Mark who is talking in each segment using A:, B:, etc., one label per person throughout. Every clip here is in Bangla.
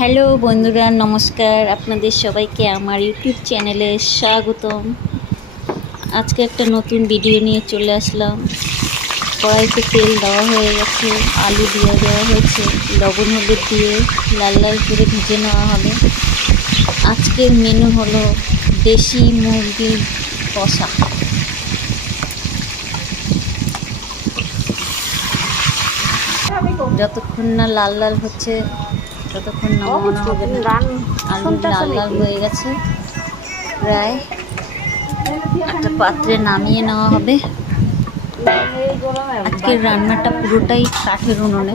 A: হ্যালো বন্ধুরা, নমস্কার। আপনাদের সবাইকে আমার ইউটিউব চ্যানেলে স্বাগতম। আজকে একটা নতুন ভিডিও নিয়ে চলে আসলাম। কড়াইতে তেল দেওয়া হয়ে গেছে, আলু দিয়ে দেওয়া হয়েছে, লবণ হলুদ দিয়ে লাল লাল করে ভেজে নেওয়া হবে। আজকের মেনু হলো দেশি মুরগির কষা। যতক্ষণ না লাল লাল হচ্ছে ততক্ষণ নামানো হবে না আলু লাল লাল হয়ে গেছে। প্রায় একটা পাত্রে নামিয়ে নেওয়া হবে। আজকের রান্নাটা পুরোটাই কাঠের উনুনে।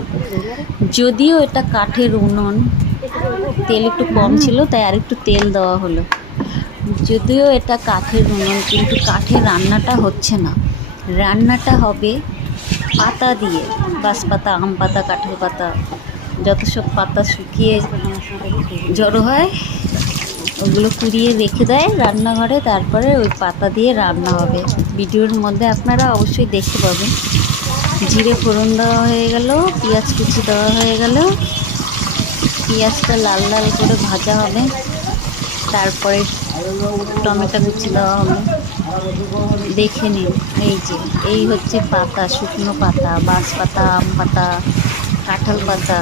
A: যদিও এটা কাঠের উনুন তেল একটু কম ছিল তাই আর একটু তেল দেওয়া হলো। যদিও এটা কাঠের উনুন কিন্তু কাঠের রান্নাটা হচ্ছে না। রান্নাটা হবে পাতা দিয়ে বাঁশ পাতা আম পাতা কাঠের পাতা। যত সব পাতা শুকিয়ে জড়ো হয়, ওগুলো কুড়িয়ে রেখে দেয় রান্নাঘরে, তারপরে ওই পাতা দিয়ে রান্না হবে। ভিডিওর মধ্যে আপনারা অবশ্যই দেখতে পাবেন। জিরে ফোড়ন দেওয়া হয়ে গেল, পেঁয়াজ কুচি দেওয়া হয়ে গেল। পেঁয়াজটা লাল লাল করে ভাজা হবে। তারপরে টমেটো কুচি দেওয়া হবে। দেখে নিন, এই যে, এই হচ্ছে পাতা, শুকনো পাতা বাঁশ পাতা আম পাতা, কাঁঠাল পাতা।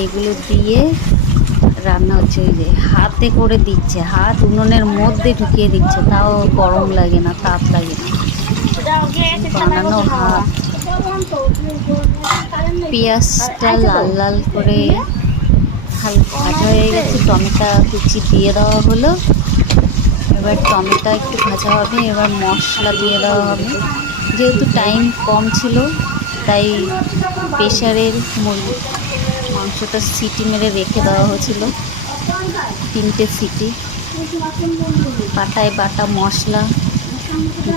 A: এইগুলো দিয়ে রান্না হচ্ছে ওই যে হাতে করে দিচ্ছে, হাত উনুনের মধ্যে ঢুকিয়ে দিচ্ছে, তাও গরম লাগে না, তাপ লাগে না। বানানো হাত পেঁয়াজটা লাল লাল করে ভাজা হয়ে গেছে, টমেটো কুচি দিয়ে দেওয়া হলো। এবার টমেটো একটু ভাজা হবে, এবার মশলা দিয়ে দেওয়া হবে। যেহেতু টাইম কম ছিল, তাই প্রেশারের মুরগি মাংসটা সিটি মেরে রেখে দেওয়া হয়েছিল। তিনটে সিটি। পাটায় বাটা মশলা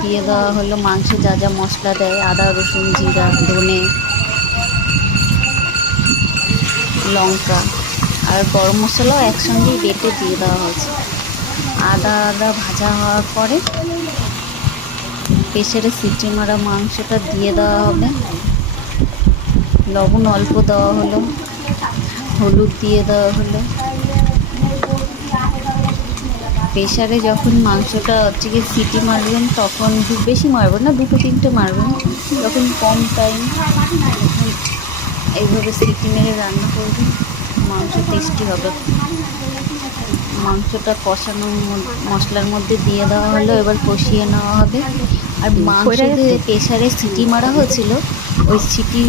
A: দিয়ে দেওয়া হলো। মাংসে যা যা মশলা দেয়, আদা, রসুন, জিরা, ধনে, লঙ্কা আর গরম মশলাও একসঙ্গেই বেটে দিয়ে দেওয়া হয়েছে। আদা আদা ভাজা হওয়ার পরে প্রেশারে সিটি মারা মাংসটা দিয়ে দেওয়া হবে। লবণ অল্প দেওয়া হলো। হলুদ দিয়ে দেওয়া হলো। প্রেশারে যখন মাংসটা হচ্ছে গিয়ে সিটি মারবেন, তখন বেশি মারবেন না, দুটো তিনটে মারবেন। যখন কম টাইম এইভাবে সিটি মেরে রান্না করবেন, মাংস টেস্টি হবে। মাংসটা কষানোর মশলার মধ্যে দিয়ে দেওয়া হলো এবার কষিয়ে নেওয়া হবে। আর মাংস যে প্রেশারে সিটি মারা হয়েছিল ওই সিটি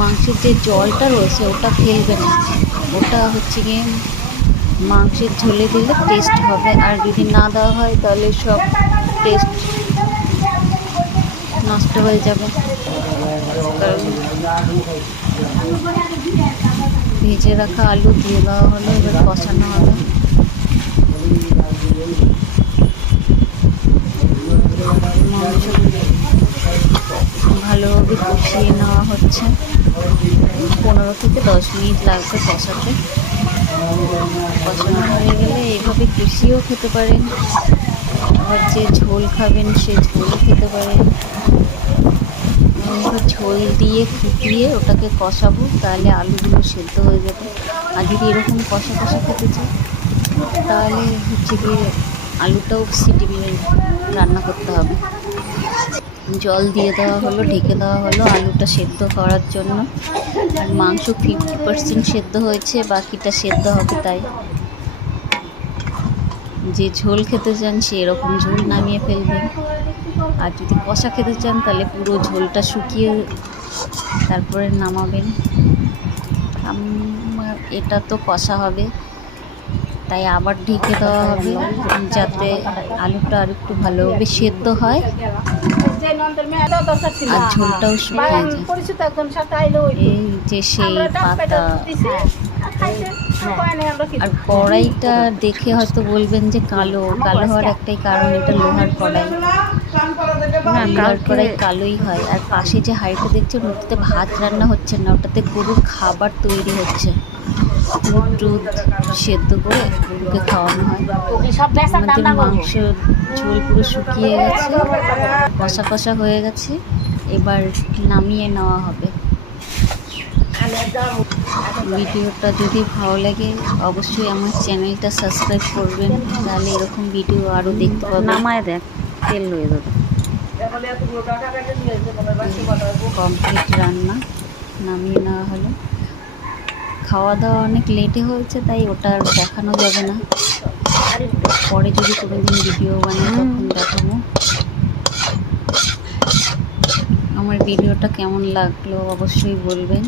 A: মাংসের যে জলটা রয়েছে ওটা ফেলবে না। ওটা হচ্ছে গিয়ে মাংসের ঝোলে দিলে টেস্ট হবে। আর যদি না দেওয়া হয় তাহলে সব টেস্ট নষ্ট হয়ে যাবে। ভেজে রাখা আলু দিয়ে দেওয়া হলো এবার কষানো হবে মাংস ভালোভাবে কষিয়ে নেওয়া হচ্ছে পনেরো থেকে দশ মিনিট লাগবে কষাতে। কষানো হয়ে গেলে এইভাবে কষিয়েও খেতে পারেন। আবার যে ঝোল খাবেন সে ঝোলও খেতে পারেন। ঝোল দিয়ে ফুটিয়ে ওটাকে কষাবো, তাহলে আলুগুলো সেদ্ধ হয়ে যাবে। আর যদি এরকম কষা কষা খেতে চাই তাহলে হচ্ছে গিয়ে আলুটাও সিটি মেরে রান্না করতে হবে। জল দিয়ে দেওয়া হলো, ঢেকে দেওয়া হলো, আলুটা সেদ্ধ করার জন্য। আর মাংস ফিফটি পার্সেন্ট সেদ্ধ হয়েছে, বাকিটা সেদ্ধ হবে তাই। যে ঝোল খেতে চান, সে এরকম ঝোল নামিয়ে ফেলবেন আর যদি কষা খেতে চান, তাহলে পুরো ঝোলটা শুকিয়ে তারপরে নামাবেন। এটা তো কষা হবে। তাই আবার ঢেকে দেওয়া হবে। যাতে আলুটা আর একটু ভালোভাবে সেদ্ধ হয়। আর ঝোলটাও শুকিয়ে যায়। এই যে সেই পাতা আর কড়াইটা দেখে হয়তো বলবেন যে কালো। কালো হওয়ার একটাই কারণ এটা লোহার কড়াই। না লোহার কড়াই কালোই হয়। আর পাশে যে হাঁড়িটা দেখছেন ওটাতে ভাত রান্না হচ্ছে না ওটাতে গরুর খাবার তৈরি হচ্ছে। দুধ সেদ্ধ করে গরুকে খাওয়ানো হয়। আমাদের মাংস ঝোল পুরো শুকিয়ে গেছে। কষা কষা হয়ে গেছে। এবার নামিয়ে নেওয়া হবে। ভিডিওটা যদি ভালো লাগে অবশ্যই আমার চ্যানেলটা সাবস্ক্রাইব করবেন। তাহলে এরকম ভিডিও আরও দেখতে পাবেন। নামায় দেখ তেল রয়ে দেবো কমপ্লিট রান্না নামিয়ে নেওয়া হলো। খাওয়া দাওয়া অনেক লেটে হয়েছে তাই ওটা আর দেখানো যাবে না। পরে যদি কোনো দিন ভিডিও বানাই তখন দেখাবো। আমার ভিডিওটা কেমন লাগল অবশ্যই বলবেন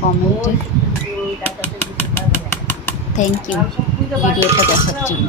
A: কমেন্টে থ্যাংক ইউ ভিডিওটা দেখার জন্য।